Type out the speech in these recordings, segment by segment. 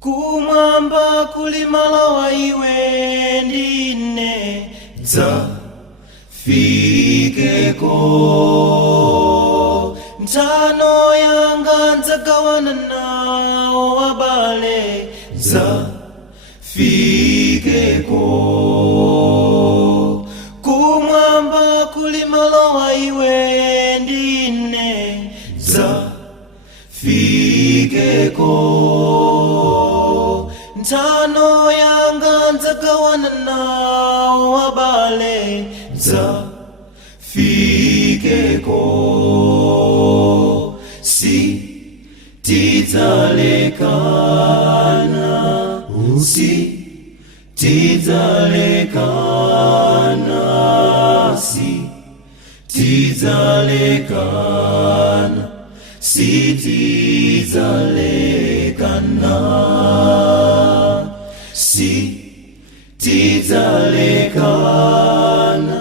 kumwamba kuli malo wa iwe ndine dzafikeko. Ntano yanga ndzagawana nawo abale dzafikeko. Kumwamba kuli malo wa iwe ndine dzafikeko. Ntano yanga ndzagawana nawo abale dzafikeko. Si tidzalekana, si tidzalekana, si tidzalekana, si tidzalekana, si tidzalekana,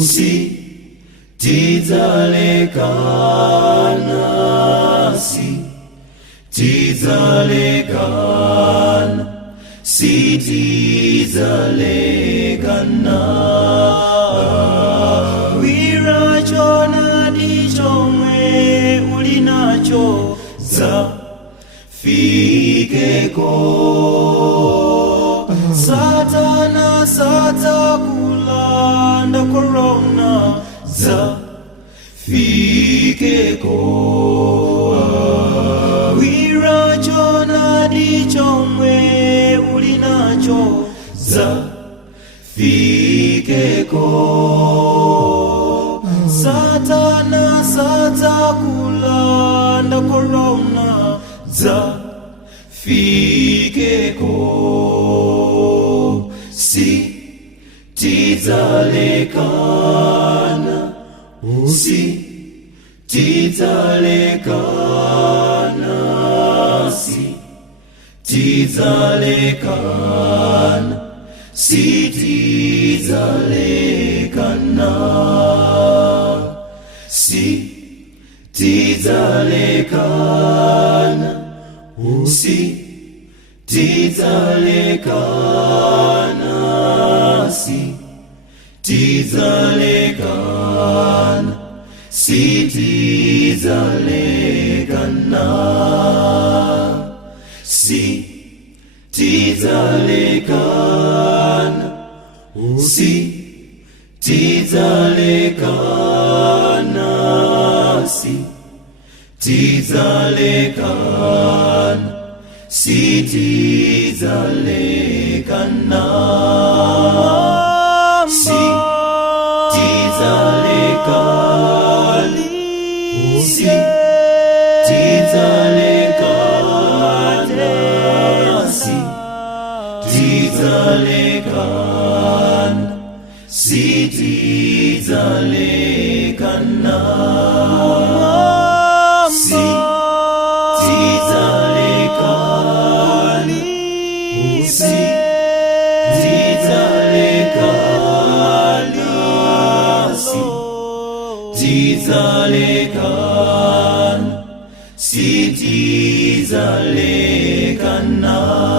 si tidzalekana, si tidzalekana, si tidzalekana. Wiracho na dichomwe ulinacho dzafikeko. Satana sadzakulanda korona dzafikeko. Wiracho na dichomwe ulinacho dzafikeko. Satana sadzakulanda korona dzafikeko. Si tidzalekana, si tidzalekana, si tidzalekana, si tidzalekana, si tidzalekana, si tidzalekana, si tidzalekana, si tidzalekana, si tidzalekana, si tidzalekana, si tidzalekana, si tidzalekana, si tidzalekana, si tidzalekana, si tidzalekana, si tidzalekana, si tidzalekana, si tidzalekana, si tidzalekana, si tidzalekana.